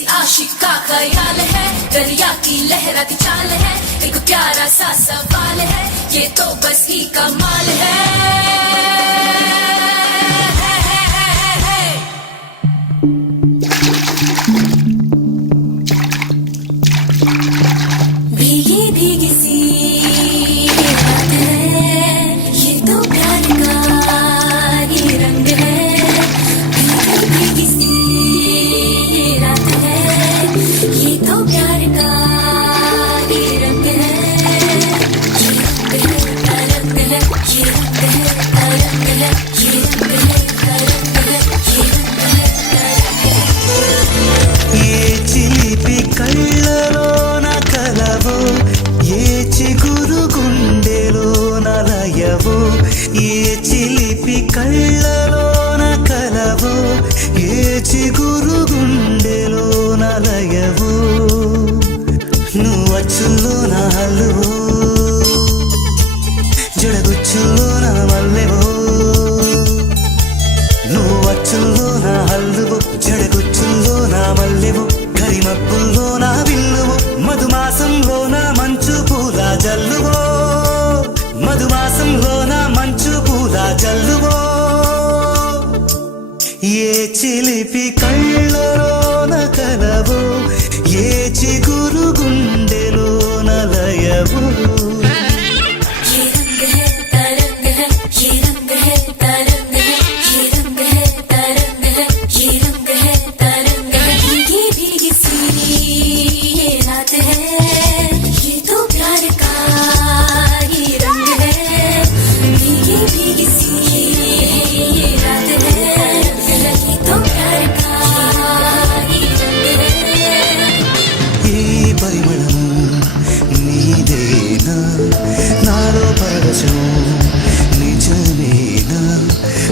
किसी आशिक का ख्याल है, दरिया की लहराती चाल है, एक प्यारा सा सवाल है, ये तो बस ही कमाल है। भीगी भीगी सी रात है, ये तो प्यार का ही रंग है। भीगी भीगी सी रात है, ये तो प्यार का ही रंग है। ये रंग है, ये रंग है, रंग है, ये रंग है, रंग है, ये रंग है, रंग है। ये चिलिपि कళ్ళలోన కలవో, ఏ చిగురు గుండెలోన లయవో, ఏ చిలిపి కళ్ళలోన కలవో, ఏ చిగురు గుండెలోన లయవో, నువ్వు అచ్చుల్లోన హల్లువో, జడగుచ్చుల్లోన మల్లెవో, నువ్వు అచ్చుల్లోన హల్లువో, జడగుచ్చుల్లోన మల్లెవో, కరిమబ్బుల్లోన విల్లువో, మధుమాసంలోన మంచు పూల జల్లువో, మధుమాసంలోన మంచు పూల జల్లువో, ఏ చిలిపి కళ్ళలోన కలవో, ఏ చిగురు గుండెలోన లయవో। ये रंग है, तरंग है, ये रंग है, तरंग है, ये रंग है, तरंग है, ये रंग है, तरंग है। भीगी भीगी सी ये रात है, ये तो प्यार का ही रंग है। भीगी भीगी सी ये रात है, ये तो प्यार का ही रंग है। ఈ పరిమళము నీదేనా, నాలో పరవశము నిజమేనా,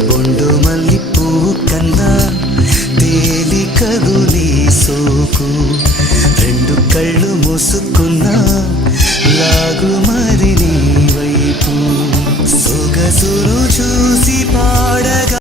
బొండు మల్లి పువ్వు కన్నా తేలికగు నీ సోకు, రెండు కళ్ళు మూసుకున్నా